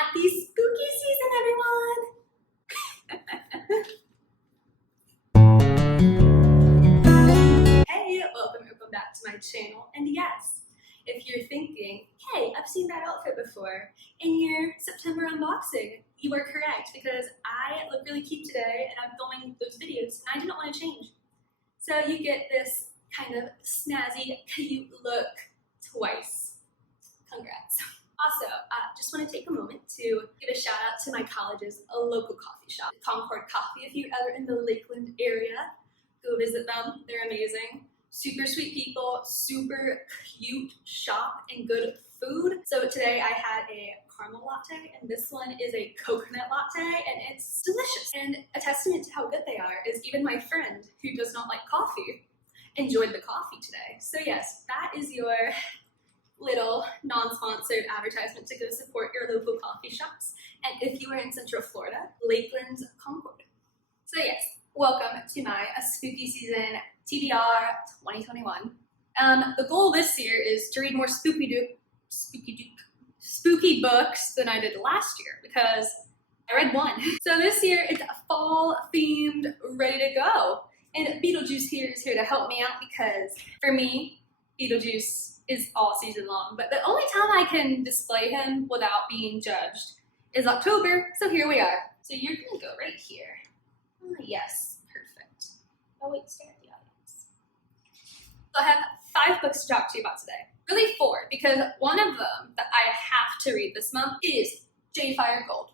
Happy spooky season, everyone! Hey, welcome back to my channel. And yes, if you're thinking, hey, I've seen that outfit before in your September unboxing, you are correct, because I look really cute today and I'm filming those videos and I didn't want to change. So you get this kind of snazzy, cute look twice. Congrats. Also, just want to take a moment to give a shout out to my college's local coffee shop, Concord Coffee. If you're ever in the Lakeland area, go visit them. They're amazing. Super sweet people, super cute shop, and good food. So today I had a caramel latte, and this one is a coconut latte, and it's delicious. And a testament to how good they are is even my friend, who does not like coffee, enjoyed the coffee today. So yes, that is your little non-sponsored advertisement to go support your local coffee shops. And if you are in Central Florida, Lakeland, Concord. So yes, welcome to my spooky season TBR 2021. The goal this year is to read more spooky books than I did last year, because I read one. So this year it's fall themed, ready to go. And Beetlejuice here is here to help me out, because for me, Beetlejuice is all season long, but the only time I can display him without being judged is October, so here we are. So you're gonna go right here. Oh, yes, perfect. Oh wait, stare at the audience. So I have 5 books to talk to you about today. Really 4, because one of them that I have to read this month is Jade Fire Gold,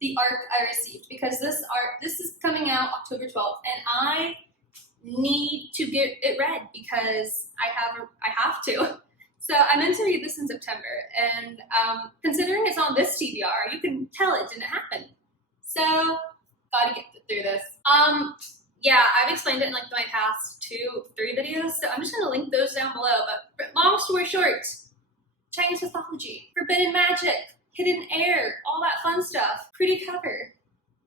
the arc I received, because this is coming out October 12th, and I need to get it read because I have to. So I meant to read this in September, and considering it's on this TBR, you can tell it didn't happen. So gotta get through this. Yeah, I've explained it in like my past 2-3 videos, so I'm just gonna link those down below. But long story short, Chinese mythology, forbidden magic, hidden air, all that fun stuff. Pretty cover.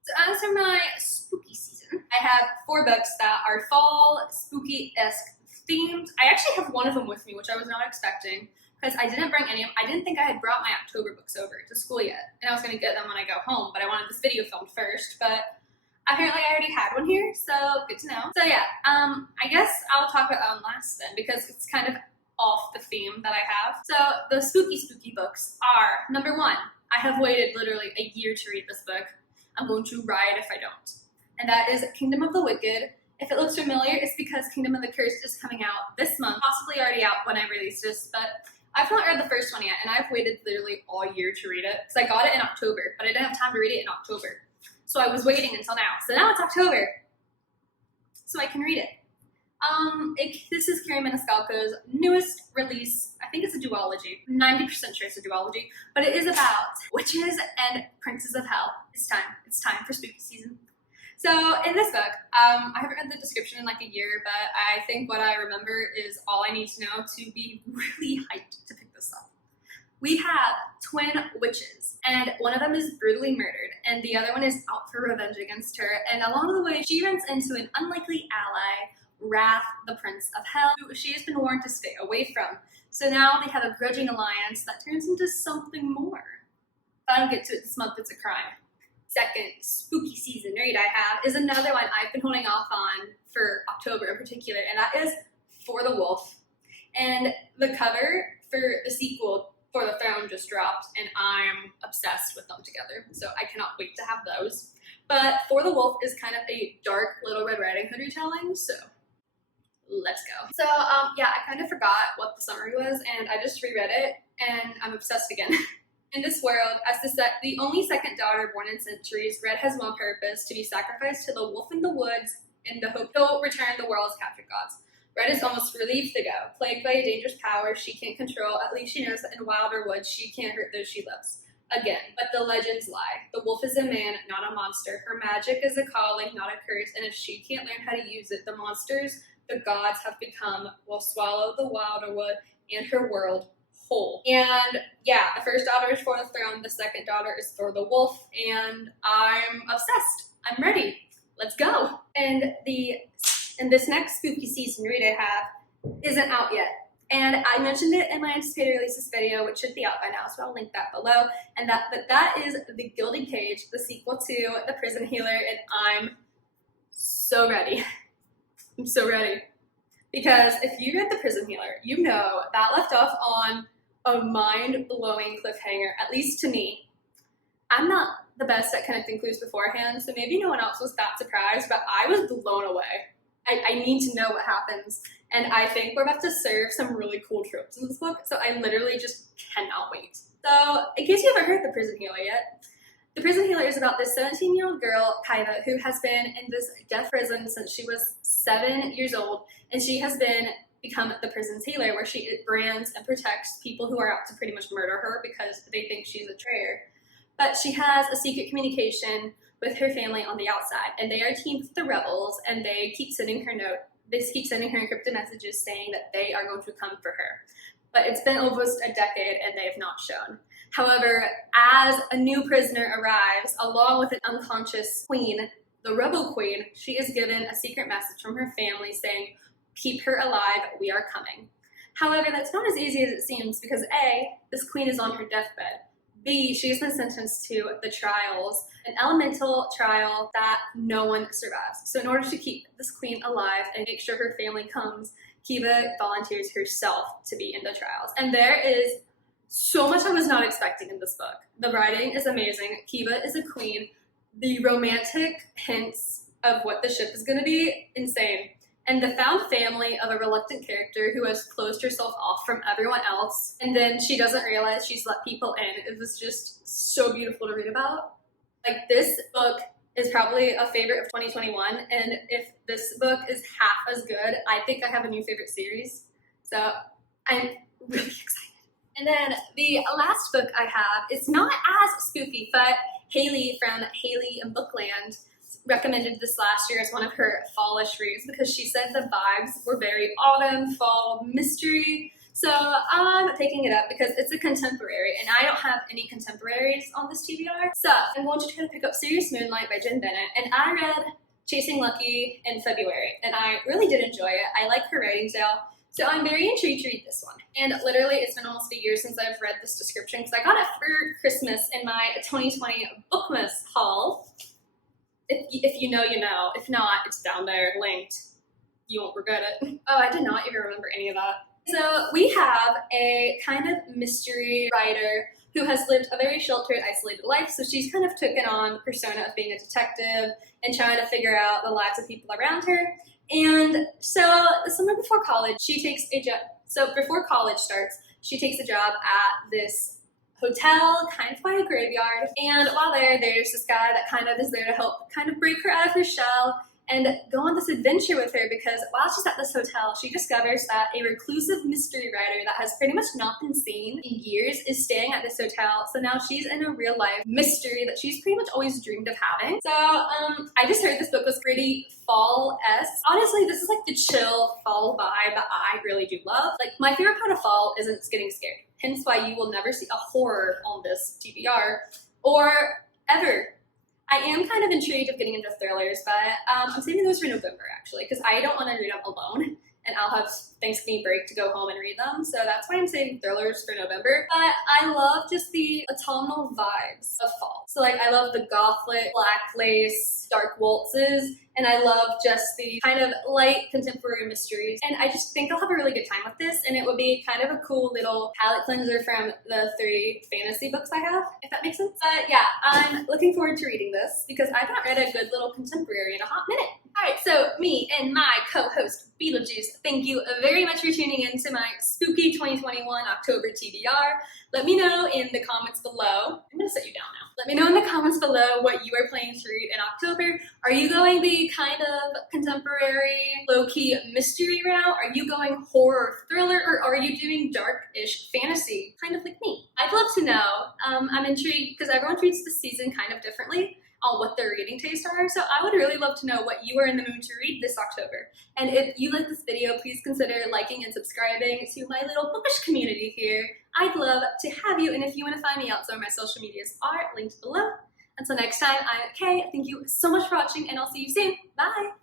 So as for my spooky season, I have 4 books that are fall spooky-esque themed. I actually have one of them with me, which I was not expecting, because I didn't bring any of them. I didn't think I had brought my October books over to school yet, and I was going to get them when I go home, but I wanted this video filmed first, but apparently I already had one here, so good to know. So yeah, I guess I'll talk about that one last then, because it's kind of off the theme that I have. So the spooky books are, number 1, I have waited literally a year to read this book. I'm going to ride if I don't. And that is Kingdom of the Wicked. If it looks familiar, it's because Kingdom of the Cursed is coming out this month, possibly already out when I release this, but I've not read the first one yet, and I've waited literally all year to read it, because I got it in October, but I didn't have time to read it in October. So I was waiting until now. So now it's October, so I can read it. This is Carrie Maniscalco's newest release. I think it's a duology. 90% sure it's a duology, but it is about witches and princes of hell. It's time. It's time for spooky season. So in this book, I haven't read the description in like a year, but I think what I remember is all I need to know to be really hyped to pick this up. We have twin witches, and one of them is brutally murdered, and the other one is out for revenge against her, and along the way, she runs into an unlikely ally, Wrath, the Prince of Hell, who she has been warned to stay away from. So now they have a grudging alliance that turns into something more. If I don't get to it this month, it's a crime. Second spooky season read I have is another one I've been holding off on for October in particular, and that is For the Wolf. And the cover for the sequel, For the Throne, just dropped, and I'm obsessed with them together, so I cannot wait to have those. But For the Wolf is kind of a dark Little Red Riding Hood retelling, so let's go. So yeah, I kind of forgot what the summary was, and I just reread it, and I'm obsessed again. In this world, as the only second daughter born in centuries, Red has one purpose: to be sacrificed to the wolf in the woods in the hope he'll return the world's captured gods. Red is almost relieved to go. Plagued by a dangerous power she can't control, at least she knows that in wilder woods she can't hurt those she loves. Again, but the legends lie. The wolf is a man, not a monster. Her magic is a calling, not a curse, and if she can't learn how to use it, the monsters the gods have become will swallow the wilder wood and her world whole. And yeah, the first daughter is for the throne, the second daughter is for the wolf, and I'm obsessed. I'm ready. Let's go. And this next spooky season read I have isn't out yet, And I mentioned it in my anticipated releases video, which should be out by now, so I'll link that below. And that is The Gilding Cage, the sequel to The Prison Healer, and I'm so ready. I'm so ready. Because if you read The Prison Healer, you know that left off on a mind-blowing cliffhanger, at least to me. I'm not the best at connecting clues beforehand, so maybe no one else was that surprised, but I was blown away. I need to know what happens, and I think we're about to serve some really cool tropes in this book, so I literally just cannot wait. So, in case you haven't heard The Prison Healer yet, The Prison Healer is about this 17-year-old girl, Kaiva, who has been in this death prison since she was 7 years old, and she has become the prison's healer, where she brands and protects people who are out to pretty much murder her because they think she's a traitor. But she has a secret communication with her family on the outside, and they are teamed with the rebels, and they keep sending her encrypted messages saying that they are going to come for her. But it's been almost a decade and they have not shown. However, as a new prisoner arrives, along with an unconscious queen, the rebel queen, she is given a secret message from her family saying, "Keep her alive, we are coming." However, that's not as easy as it seems because A, this queen is on her deathbed. B, she has been sentenced to the trials, an elemental trial that no one survives. So in order to keep this queen alive and make sure her family comes, Kiva volunteers herself to be in the trials. And there is so much I was not expecting in this book. The writing is amazing. Kiva is a queen. The romantic hints of what the ship is going to be, insane. And the found family of a reluctant character who has closed herself off from everyone else, and then she doesn't realize she's let people in. It was just so beautiful to read about. Like, this book is probably a favorite of 2021, and if this book is half as good, I think I have a new favorite series. So I'm really excited. And then the last book I have, it's not as spooky, but Haley from Haley and Bookland recommended this last year as one of her fallish reads because she said the vibes were very autumn, fall, mystery. So I'm picking it up because it's a contemporary and I don't have any contemporaries on this TBR. So I'm going to try to pick up Serious Moonlight by Jen Bennett, and I read Chasing Lucky in February and I really did enjoy it. I like her writing style. So I'm very intrigued to read this one. And literally it's been almost a year since I've read this description because I got it for Christmas in my 2020 Bookmas haul. If you know, you know. If not, it's down there linked. You won't regret it. Oh, I did not even remember any of that. So we have a kind of mystery writer who has lived a very sheltered, isolated life. So she's kind of taken on the persona of being a detective and trying to figure out the lives of people around her. And so the summer before college, she takes a job. So before college starts, she takes a job at this hotel kind of by a graveyard, and while there's this guy that kind of is there to help kind of break her out of her shell and go on this adventure with her, because while she's at this hotel, she discovers that a reclusive mystery writer that has pretty much not been seen in years is staying at this hotel. So now she's in a real life mystery that she's pretty much always dreamed of having. So I just heard this book was pretty fall-esque. Honestly, this is like the chill fall vibe that I really do love. Like, my favorite part of fall isn't getting scared. Hence why you will never see a horror on this TBR, or ever. I am kind of intrigued of getting into thrillers, but I'm saving those for November, actually, because I don't want to read them alone, and I'll have Thanksgiving break to go home and read them, so that's why I'm saving thrillers for November. But I love just the autumnal vibes of fall. So, like, I love the gothic, black lace, dark waltzes, and I love just the kind of light contemporary mysteries. And I just think I'll have a really good time with this, and it will be kind of a cool little palette cleanser from the 3 fantasy books I have, if that makes sense. But yeah, I'm looking forward to reading this because I've not read a good little contemporary in a hot minute. Alright, so me and my co-host Beetlejuice, thank you very much for tuning in to my spooky 2021 October TBR. Let me know in the comments below. I'm gonna set you down now. Let me know in the comments below what you are planning to read in October. Are you going the kind of contemporary, low-key mystery route? Are you going horror thriller, or are you doing dark-ish fantasy, kind of like me? I'd love to know. I'm intrigued because everyone treats this season kind of differently on what their reading tastes are, so I would really love to know what you are in the mood to read this October. And if you like this video, please consider liking and subscribing to my little bookish community here. I'd love to have you, and if you want to find me out, some of my social medias are linked below. Until next time, I'm Kay. Thank you so much for watching, and I'll see you soon. Bye!